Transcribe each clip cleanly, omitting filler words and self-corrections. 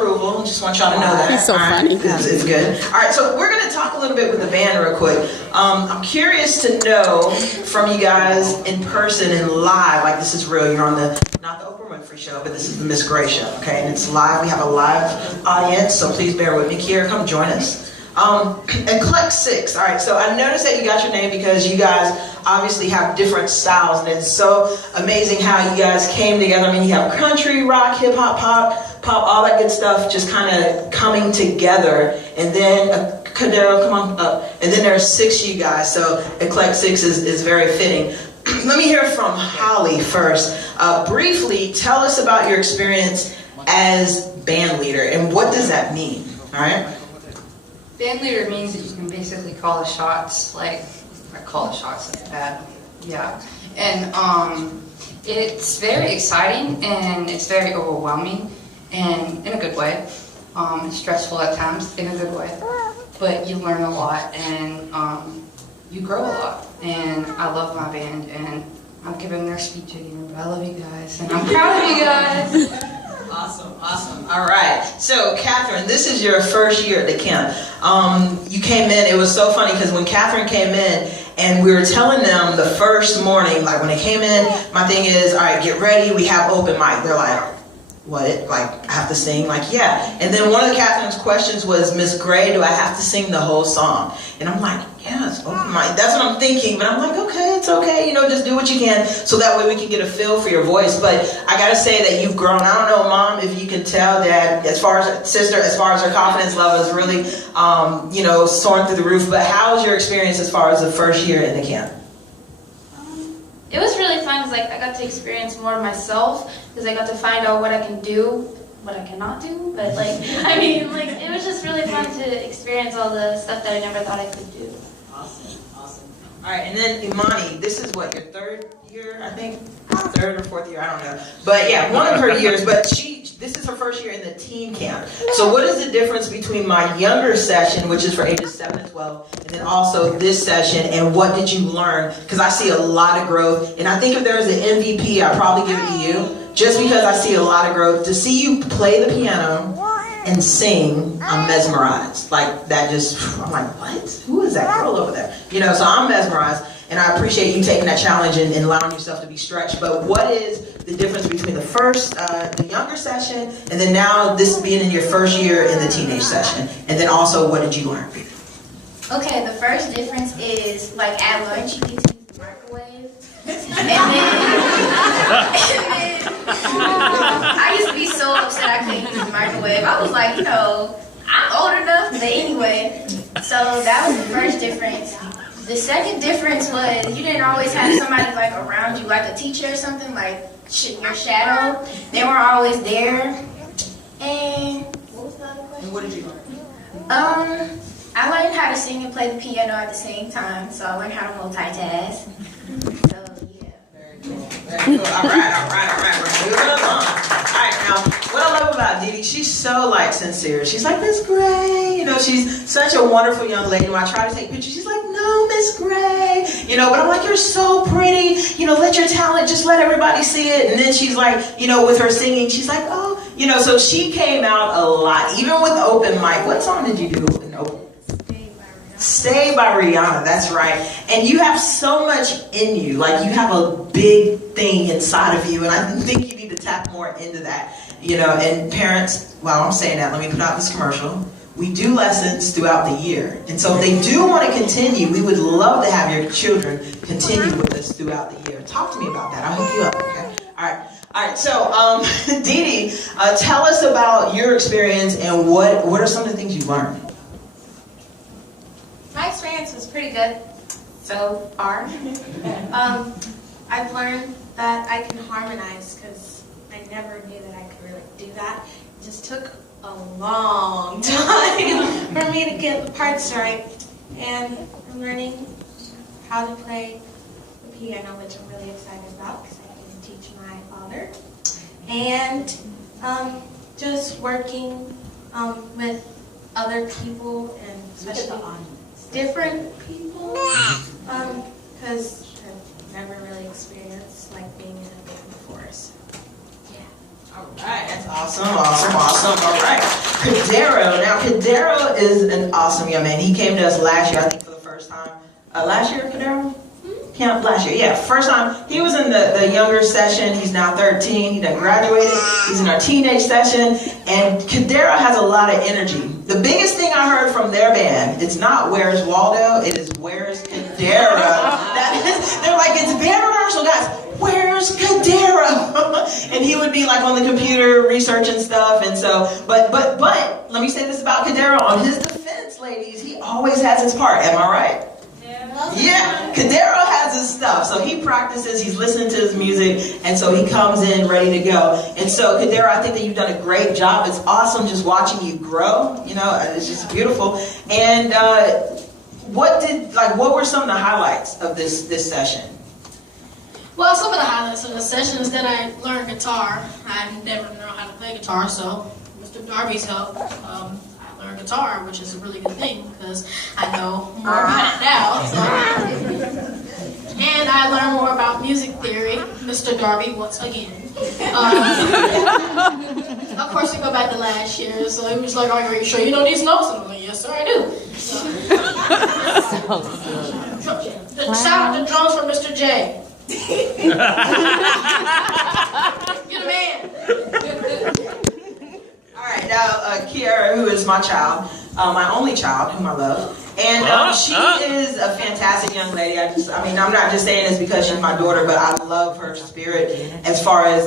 approval. Just want y'all to know that. He's so funny. It's good. All right, so we're going to talk a little bit with the band real quick. I'm curious to know from you guys in person and live, like this is real. You're on not the Oprah Winfrey show, but this is the Miss Gray show, okay? And it's live. We have a live audience, so please bear with me. Kiera, come join us. Eclecsix. All right, so I noticed that you got your name because you guys obviously have different styles, and it's so amazing how you guys came together. I mean, you have country, rock, hip hop, pop, all that good stuff just kind of coming together. And then Cadero, come on up. And then there's 6 of you guys, so Eclecsix is very fitting. Let me hear from Holly first. Briefly, tell us about your experience as band leader, and what does that mean? All right. Band leader means that you can basically call the shots, like that. Yeah. And it's very exciting and it's very overwhelming, and in a good way. It's stressful at times in a good way. But you learn a lot, and you grow a lot. And I love my band, and I'm giving their speech again, but I love you guys, and I'm proud of you guys. Awesome. All right. So, Catherine, this is your first year at the camp. You came in. It was so funny because when Catherine came in and we were telling them the first morning, like when they came in, my thing is, all right, get ready. We have open mic. They're like, what? Like, I have to sing? Like, yeah. And then one of Catherine's questions was, Miss Gray, do I have to sing the whole song? And I'm like, yeah, it's open mic. That's what I'm thinking. But I'm like, okay, it's okay. You know, just do what you can so that way we can get a feel for your voice. But I got to say that you've grown. I don't know, Mom, if you can tell that as far as her confidence level is really, soaring through the roof. But how's your experience as far as the first year in the camp? It was really fun because I got to experience more of myself, because I got to find out what I can do, what I cannot do. But it was just really fun to experience all the stuff that I never thought I could do. Awesome. All right, and then Imani, this is what, your 3rd year, I think? 3rd or 4th year, I don't know. But yeah, one of her years, but this is her first year in the teen camp. So what is the difference between my younger session, which is for ages 7 to 12, and then also this session, and what did you learn? Because I see a lot of growth, and I think if there's an MVP, I'd probably give it to you, just because I see a lot of growth. To see you play the piano and sing, I'm mesmerized. Like, that I'm like, what? Who is that girl over there? So I'm mesmerized. And I appreciate you taking that challenge and allowing yourself to be stretched. But what is the difference between the younger session, and then now this being in your first year in the teenage session? And then also, what did you learn? Okay, the first difference is, at lunch, you get to use the microwave. And then I used to be so upset I couldn't use the microwave. I was like, I'm old enough, but anyway. So that was the first difference. The second difference was you didn't always have somebody around you, like a teacher or something, like your shadow. They weren't always there. And what was the other question? And what did you learn? I learned how to sing and play the piano at the same time, so I learned how to multitask. So yeah. Very cool. All right. We're moving along. All right, now what I love about Dee Dee, she's so sincere. She's like, Miss Gray, she's such a wonderful young lady. When I try to take pictures, she's like, no, Miss Gray, but I'm like, you're so pretty, let your talent, just let everybody see it. And then she's like, with her singing, she's like, oh, so she came out a lot, even with open mic. What song did you do in open? Stay by Rihanna, that's right. And you have so much in you, you have a big thing inside of you, and I think you need to tap more into that, and parents, while I'm saying that, let me put out this commercial. We do lessons throughout the year, and so if they do want to continue, we would love to have your children continue with us throughout the year. Talk to me about that. I'll hook you up, okay? All right, so Dee Dee, tell us about your experience and what are some of the things you learned? My experience was pretty good so far. I've learned that I can harmonize because I never knew that I could really do that. It just took a long time for me to get the parts right. And I'm learning how to play the piano, which I'm really excited about because I can teach my father. And just working with other people, and especially different people, because I've never really experienced being in a band before. So, yeah. All right, that's awesome. Awesome. All right. Cadero. Now, Cadero is an awesome young man. He came to us last year, I think, for the first time. Last year, Cadero? Yeah, last year. Yeah, first time. He was in the younger session. He's now 13. He done graduated. He's in our teenage session. And Cadero has a lot of energy. The biggest thing I heard from their band, it's not Where's Waldo, it is Where's Cadero. They're like, it's band rehearsal, guys. Where's Cadero? And he would be like on the computer researching stuff. And so, but let me say this about Cadero. On his defense, ladies, he always has his part. Am I right? Yeah, Cadero has his stuff, so he practices, he's listening to his music, and so he comes in ready to go. And so, Cadero, I think that you've done a great job. It's awesome just watching you grow, you know, it's just beautiful. And what were some of the highlights of this session? Well, some of the highlights of the session is that I learned guitar. I never know how to play guitar, so Mr. Darby's help, I learned guitar, which is a really good thing because I know more about it now. So. And I learned more about music theory, Mr. Darby, once again. Of course, we go back to last year, so he was like, "Are you sure you know these notes?" And I'm like, "Yes, sir, I do." So, shout out to drums for Mr. J. You're the man. All right, now Kiara, who is my child, my only child, whom I love, and she is a fantastic young lady. I'm not just saying this because she's my daughter, but I love her spirit as far as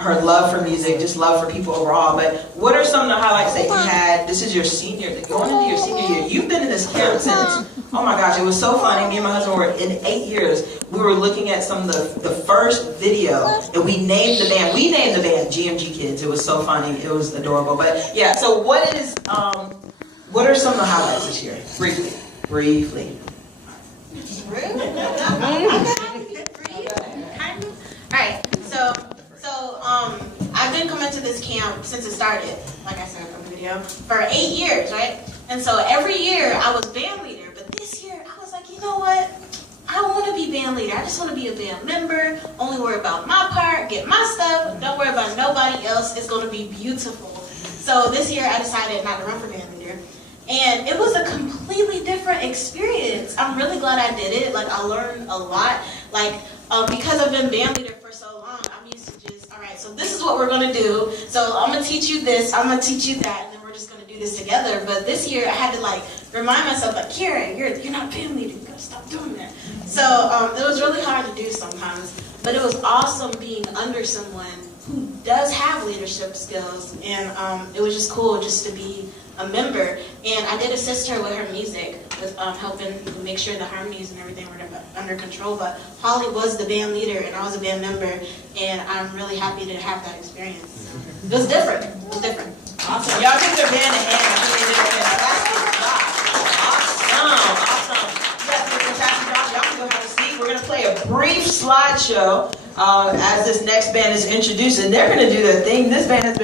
her love for music, just love for people overall. But what are some of the highlights that you had? This is your senior, going into your senior year. You've been in this camp since, oh my gosh, it was so funny. Me and my husband were, in 8 years, we were looking at some of the first video, and we named the band. We named the band GMG Kids. It was so funny. It was adorable. But yeah, so what are some of the highlights this year? Briefly. Alright, so I've been coming to this camp since it started, like I said from the video, for 8 years, right? And so every year I was band leader, but this year I was like, you know what? I don't want to be band leader. I just want to be a band member, only worry about my part, get my stuff, don't worry about nobody else. It's going to be beautiful. So this year I decided not to run for band leader. And it was a completely different experience. I'm really glad I did it. Like, I learned a lot. Like, because I've been band leader for so long, I'm used to just, all right, so this is what we're going to do. So I'm going to teach you this, I'm going to teach you that, and then we're just going to do this together. But this year, I had to, like, remind myself, like, Kira, you're not band leader. You got to stop doing that. So it was really hard to do sometimes. But it was awesome being under someone who does have leadership skills. And it was just cool just to be a member, and I did assist her with her music, with helping make sure the harmonies and everything were under control. But Holly was the band leader, and I was a band member, and I'm really happy to have that experience. It was different. It was different. Awesome. Y'all give their band a hand. I think they did a fantastic job. Awesome. You guys did a fantastic job. Y'all can go have a seat. We're going to play a brief slideshow as this next band is introduced, and they're going to do their thing. This band has been